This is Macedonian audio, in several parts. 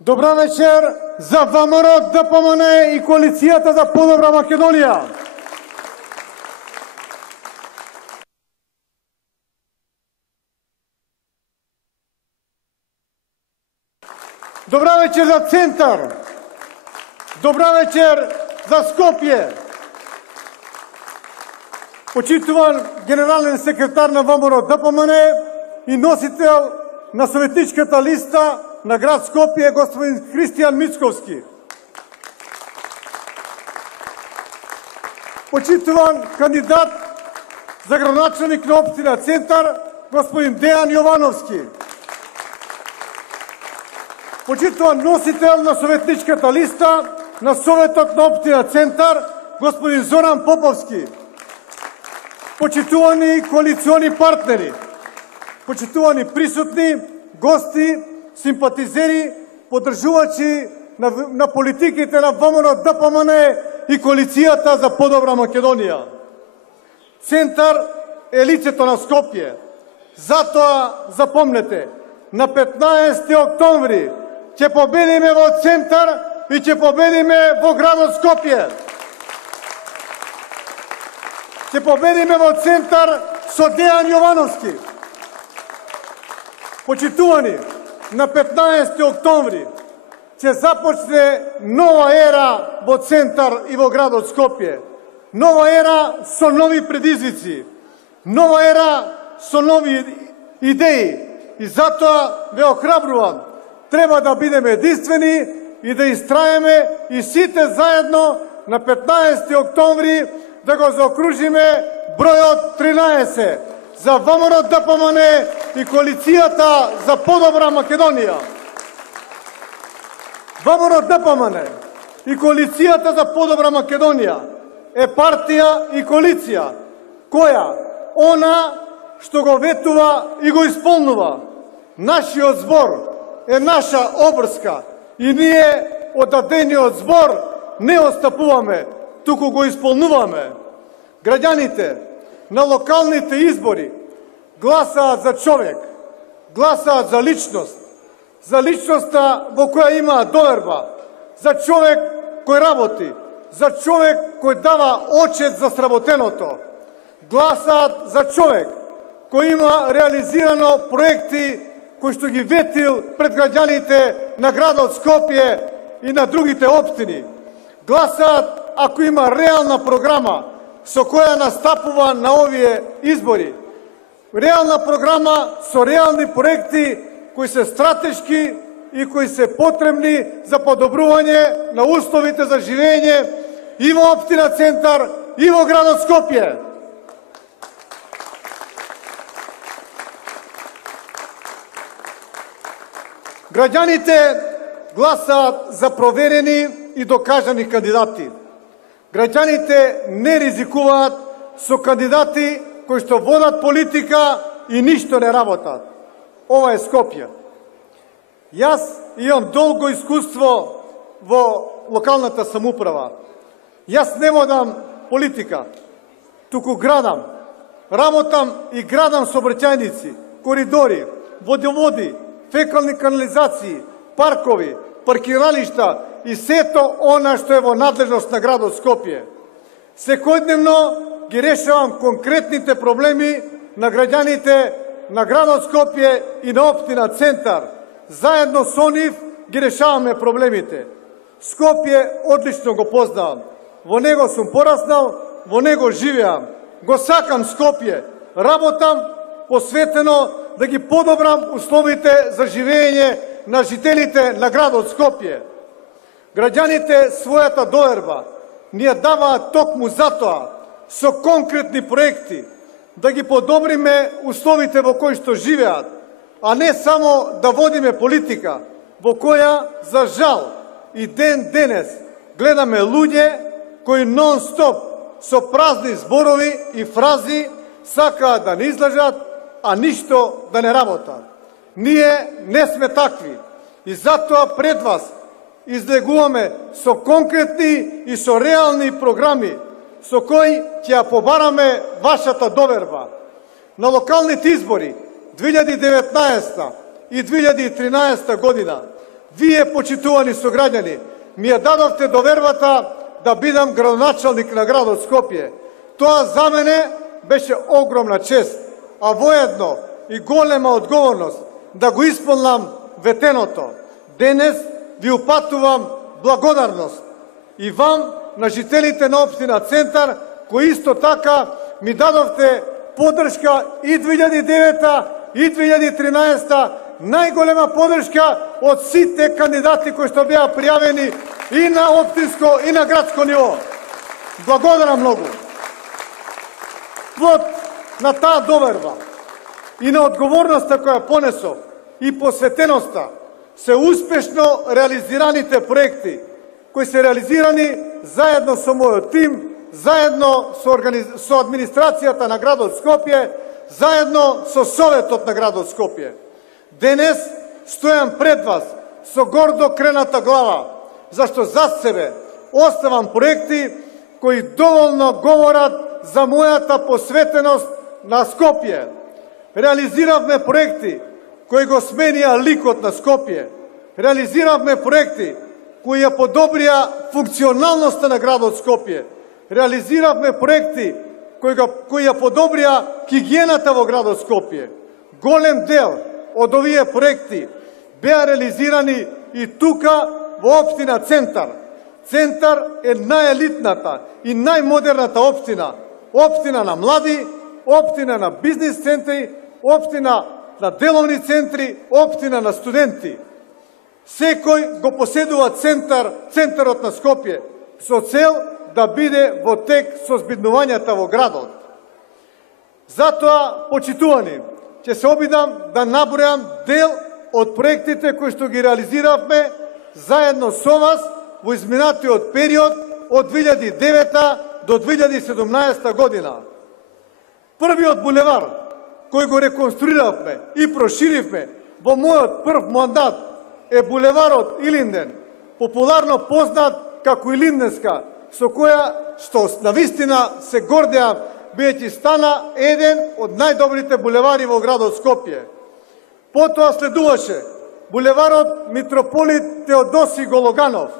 Добра вечер за ВМРО, ДПМН и Коалицията за по-добра Македония. Добра вечер за Център. Добра вечер за Скопие. Почитуван генерален секретар на ВМРО ДПМН и носител на съветническата листа на град Скопие, господин Християн Мицковски. Почитуван кандидат за градоначалник на община Център, господин Деян Йовановски. Почитуван носител на съветническата листа на Съветът на община Център, господин Зоран Поповски. Почитувани коалиционни партнери, почитувани присутни, гости, симпатизери, поддръжувачи на политиките на ВМРО ДПМН и Коалицията за по-добра Македония. Център е лицето на Скопие. Затоа запомнете, на 15 октомври ќе победиме во Център и ќе победиме во градот Скопие. Ќе победиме во Център со Деян Йовановски. Почитувани, на 15 октомври ќе започне нова ера во Център и во градот Скопие. Нова ера со нови предизвици. Нова ера со нови идеи. И затоа ве охрабрувам. Треба да бидеме единствени и да истраеме и сите заедно на 15 октомври да го заокружиме бројот 13 за ВМРО ДПМН и Коалицията за по-добра Македония. ВМРО ДПМН и Коалицията за по-добра Македония е партија и коалиција која она што го ветува и го исполнува. Нашиот збор е наша обврска и ние од дадениот збор не отстапуваме, туку го исполнуваме. Граѓаните на локалните избори гласаат за човек, гласаат за личност, за личноста во која има доверба, за човек кој работи, за човек кој дава очет за сработеното. Гласаат за човек кој има реализирано проекти кои што ги ветил пред граѓаните на градот Скопие и на другите општини. Гласаат ако има реална програма со која настапува на овие избори. Реална програма со реални проекти кои се стратешки и кои се потребни за подобрување на условите за живење и во општина Център и во градот Скопие. Граѓаните гласаат за проверени и докажани кандидати. Граѓаните не ризикуваат со кандидати кои што водат политика и ништо не работат. Ова е Скопје. Јас имам долго искуство во локалната самуправа. Јас не водам политика, туку градам. Работам и градам сообраќајници, коридори, водоводи, фекални канализации, паркови, паркиралишта и сето она што е во надлежност на градот Скопие. Секојдневно ги решавам конкретните проблеми на граѓаните на градот Скопие и на општина Център. Заедно со нив ги решаваме проблемите. Скопје одлично го познавам. Во него сум пораснал, во него живеам. Го сакам Скопје. Работам посветено да ги подобрам условите за живење на жителите на градот Скопје. Граѓаните својата доверба ни ја даваат токму затоа со конкретни проекти да ги подобриме условите во кои што живеат, а не само да водиме политика во која, за жал, и ден денес гледаме луѓе кои нон-стоп со празни зборови и фрази сакаат да не излажат, а ништо да не работат. Ние не сме такви и затоа пред вас излегуваме со конкретни и со реални програми со кои ќе ја побараме вашата доверба. На локалните избори 2019 и 2013 година Вие, почитувани сограѓани, ми ја дадовте довербата да бидам градоначалник на градот Скопје. Тоа за мене беше огромна чест, а воедно и голема одговорност да го исполнам ветеното. Денес ви упатувам благодарност и вам, на жителите на општина Центар, кои исто така ми дадовте поддршка и 2009 и 2013, најголема поддршка од сите кандидати кои што беа пријавени и на општинско и на градско ниво. Благодарам многу. Плод на таа доверба и на одговорноста која понесов и посветеноста се успешно реализираните проекти кои се реализирани заедно со мојот тим, заедно со администрацијата на градот Скопје, заедно со Советот на градот Скопје. Денес стојам пред вас со гордо крената глава, зашто зад себе оставам проекти кои доволно говорат за мојата посветеност на Скопје. Реализиравме проекти кои го сменија ликот на Скопје. Реализиравме проекти кои ја подобрија функционалноста на градот Скопје. Реализиравме проекти кои ја подобрија хигиената во градот Скопје. Голем дел од овие проекти беа реализирани и тука во општина Центар. Центар е најелитната и најмодерната општина. Општина на млади, општина на бизнис центри, општина на деловни центри, општина на студенти. Секој го поседува центарот на Скопје, со цел да биде во тек со збиднувањата во градот. Затоа, почитувани, ќе се обидам да набројам дел од проектите кои што ги реализиравме заедно со вас во изминатиот период од 2009 до 2017 година. Првиот булевар кој го реконструиравме и проширивме во мојот прв мандат е булеварот Илинден, популарно познат како Илинденска, со која што навистина се гордеам бидејќи стана еден од најдобрите булевари во градот Скопје. Потоа следуваше булеварот Митрополит Теодоси Гологанов,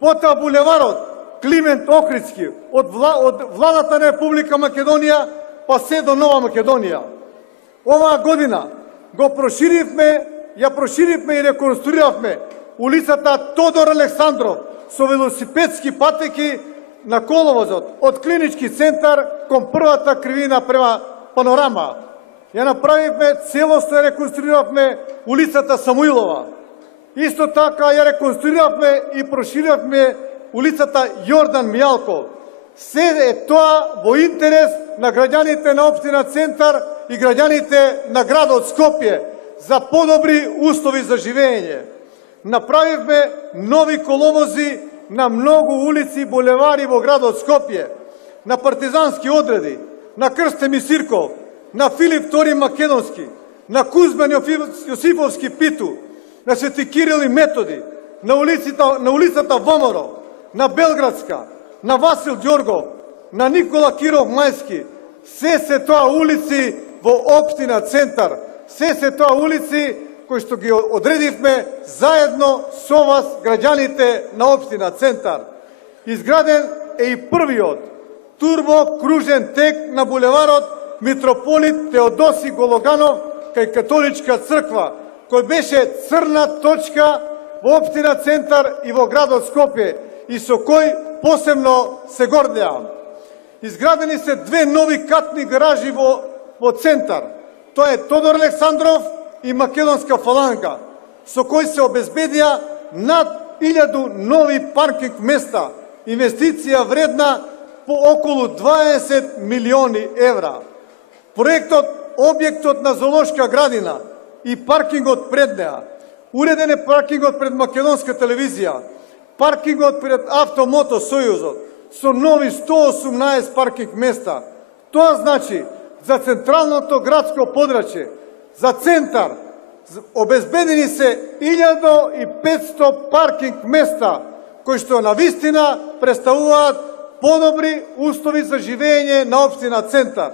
потоа булеварот Климент Охридски од владата на Република Македонија па се до Нова Македонија. Оваа година ја проширивме и реконструиравме улицата Тодор Александров со велосипедски патеки на коловозот од Клинички центар кон првата кривина према Панорама. Ја направивме, целосно реконструиравме улицата Самуилова. Исто така ја реконструиравме и проширивме улицата Јордан Мијалков. Се е тоа во интерес на граѓаните на општина Центар и граѓаните на градот Скопје за подобри услови за живење. Направивме нови коловози на многу улици и булевари во градот Скопје, на партизански одреди, на Крстем и Сирков, на Филип II Македонски, на Кузман Јосифовски Питу, на Свети Кирил и Методи, на улицата Воморо, на Белградска, на Васил Ѓоргов, на Никола Киров Мајски. Се тоа улици во општина Центар. Се тоа улици кои што ги одредивме заедно со вас, граѓаните на општина Центар. Изграден е и првиот турбо кружен тек на булеварот Митрополит Теодоси Гологанов кај Католичка црква, кој беше црна точка во општина Центар и во градот Скопје и со кој посебно се гордеам. Изградени се две нови катни гаражи во Центар. Тоа е Тодор Александров и Македонска фаланга, со кој се обезбедија над 1000 нови паркинг места, инвестиција вредна по околу 20 милиони евра. Проектот, објектот на зоолошка градина и паркингот пред неа, уреден е паркингот пред Македонска телевизија, паркингот пред Автомото Сојузот, со нови 118 паркинг места. Тоа значи за централното градско подрачје, за Центар, обезбедени се 1500 паркинг места, кои што навистина представуваат подобри услови за живење на општина Центар.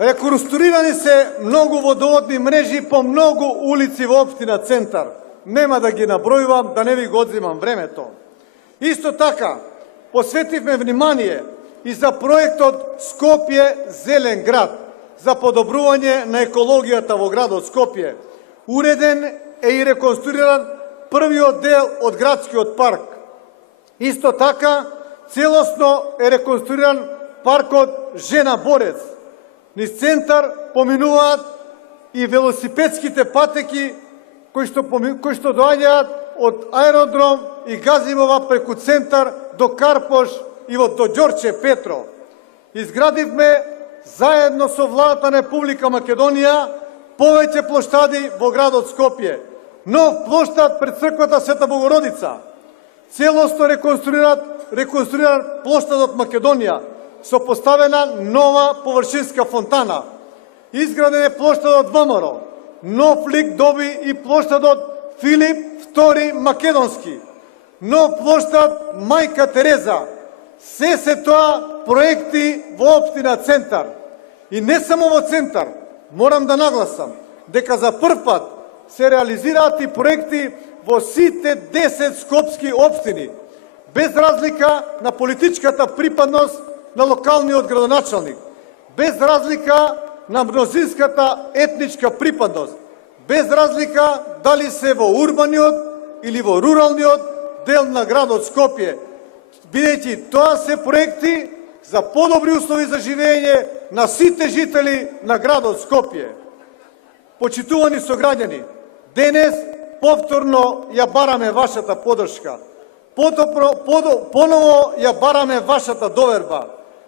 Реконструирани се многу водоводни мрежи по многу улици во општина Центар. Нема да ги набројувам, да не ви го одзимам времето. Исто така, посветивме внимание и за проектот Скопје зелен град, за подобрување на екологијата во градот Скопје. Уреден е и реконструиран првиот дел од градскиот парк. Исто така, целосно е реконструиран паркот Жена Борец. Низ Центар поминуваат и велосипедските патеки кои што доаѓаат од аеродром и Газимова преку Центар до Карпош и до Ѓорче Петро. Изградивме заедно со владата на Република Македонија повеќе плоштади во градот Скопје. Нов плоштад пред црквата Света Богородица. Целосно реконструиран плоштадот Македонија со поставена нова површинска фонтана. Изграден е плоштадот ВМРО. Нов лик доби и плоштадот Филип II Македонски. Нов плоштад Мајка Тереза. Се тоа проекти во општина Центар. И не само во Центар, морам да нагласам дека за прв пат се реализираат и проекти во сите 10 скопски општини, без разлика на политичката припадност на локалниот градоначалник, без разлика на мнозинската етничка припадност, без разлика дали се во урбаниот или во руралниот дел на градот Скопје, бидејќи тоа се проекти за подобри услови за живење на сите жители на градот Скопје. Почитувани сограѓани, денес повторно ја бараме вашата поддршка. Поново ја бараме вашата доверба.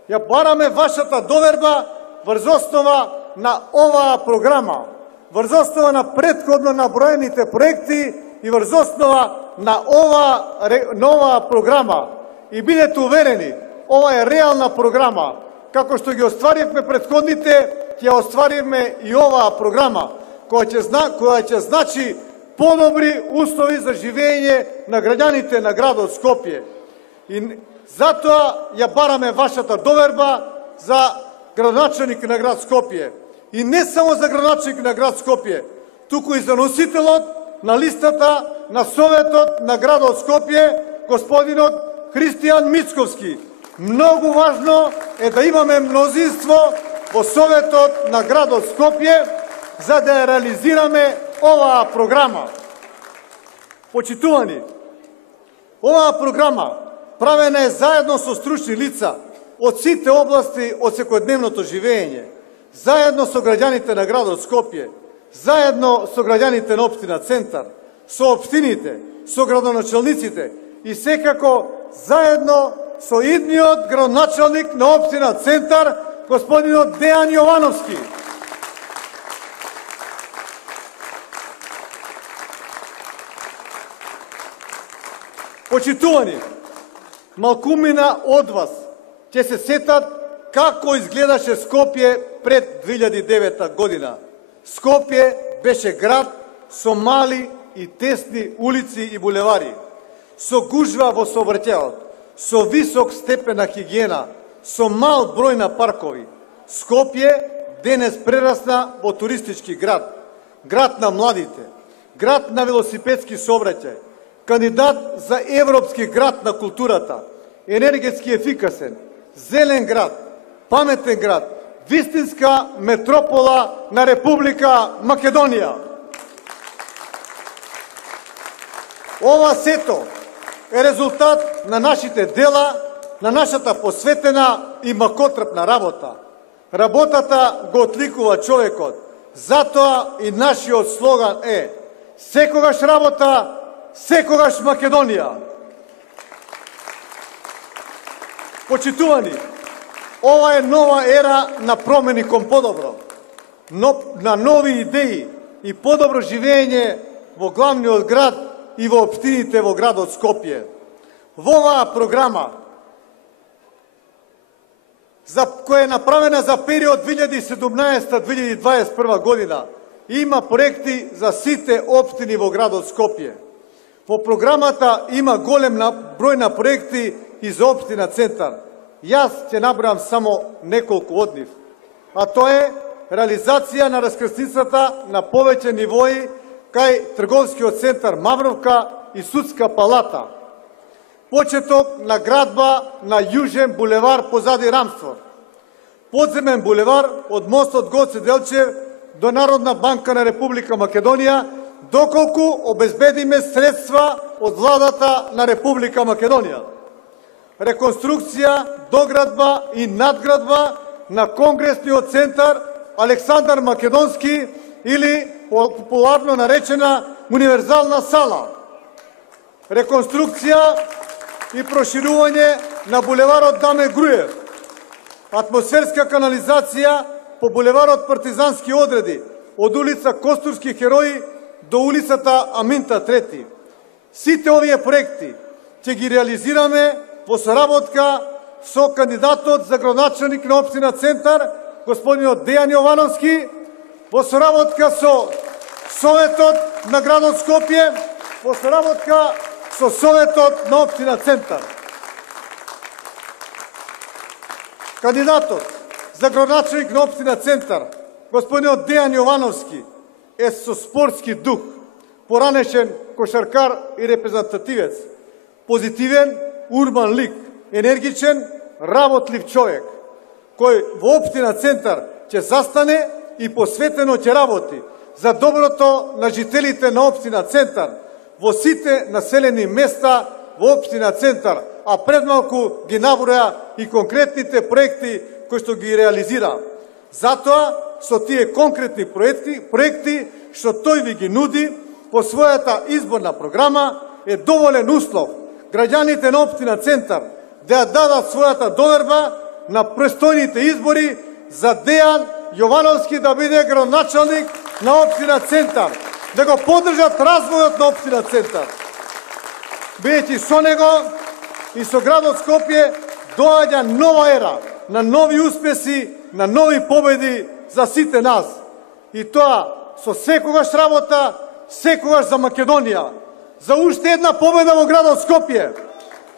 Ја бараме вашата доверба врз основа на оваа програма, врз основа на претходно наброените проекти и врз основа на оваа програма. И бидете уверени, ова е реална програма. Како што ги остваривме претходните, ќе оствариме и оваа програма, која ќе значи подобри услови за живење на граѓаните на градот Скопје. И затоа ја бараме вашата доверба за градоначалник на град Скопје. И не само за градоначалник на град Скопје, туку и за носителот на листата на Советот на градот Скопје, господинот Христијан Мицковски. Многу важно е да имаме мнозинство во Советот на градот Скопје за да ја реализираме оваа програма. Почитувани, оваа програма правена е заедно со стручни лица од сите области од секојдневното живење, заедно со граѓаните на градот Скопје, заедно со граѓаните на општина Центар, со општините, со градоначалниците и секако заедно со идниот градоначалник на општина Центар, господинот Дејан Јовановски. Почитувани, малкумина од вас ќе се сетат како изгледаше Скопје пред 2009 година. Скопје беше град со мали и тесни улици и булевари, со гужва во сообраќајот, со висок степен на хигиена, со мал број на паркови. Скопје денес прерасна во туристички град, град на младите, град на велосипедски сообраќај, кандидат за европски град на културата, енергетски ефикасен, зелен град, паметен град, вистинска метропола на Република Македонија. Ова сето е резултат на нашите дела, на нашата посветена и макотрпна работа. Работата го отликува човекот. Затоа и нашиот слоган е секогаш работа, секогаш Македонија. Почитувани, ова е нова ера на промени кон подобро, на нови идеи и подобро живење во главниот град и во општините во градот Скопје. Во оваа програма, која е направена за период 2017-2021 година, има проекти за сите општини во градот Скопје. Во програмата има голем број на проекти и за општина Центар. Јас ќе набројам само неколку од нив. а тоа е реализација на раскрсницата на повеќе нивои кај трговскиот центар Мавровка и Судска палата. Почеток на градба на Јужен булевар позади Рамствор. Подземен булевар од мостот Гоце Делчев до Народна банка на Република Македонија, доколку обезбедиме средства од владата на Република Македонија. Реконструкција, доградба и надградба на Конгресниот центар Александар Македонски или популарно наречена универзална сала. Реконструкција и проширување на булеварот Даме Груев. Атмосферска канализација по булеварот Партизански одреди од улица Костурски херои до улицата Аминта Трети. Сите овие проекти ќе ги реализираме во соработка со кандидатот за градоначалник на општина Центар, господинот Дејан Јовановски, во соработка со Советот на градот Скопје, во соработка со Советот на општина Центар. Кандидатот за градоначалник на општина Центар, господинот Дејан Јовановски, е со спортски дух, поранешен кошаркар и репрезентативец, позитивен, урбан лик, енергичен, работлив човек, кој во општина Центар ќе застане и посветено ќе работи за доброто на жителите на општина Центар во сите населени места во општина Центар, а пред малку ги наброја и конкретните проекти кои што ги реализира. Затоа, со тие конкретни проекти што тој ви ги нуди по својата изборна програма, е доволен услов граѓаните на општина Центар да ја дадат својата доверба на престојните избори за Дејан Јовановски да биде градоначалник на општина Центар, да го поддржат развојот на општина Центар. Бидејќи со него и со градот Скопје доаѓа нова ера на нови успеси, на нови победи за сите нас. И тоа со секогаш работа, секогаш за Македонија. За уште една победа во градот Скопје,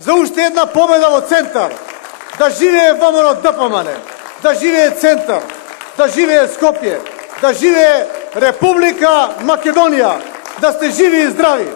за уште една победа во Центар. Да живее ВМРО ДПМН, да живее Центар, да живее Скопје, да живее Република Македонија, да сте живи и здрави.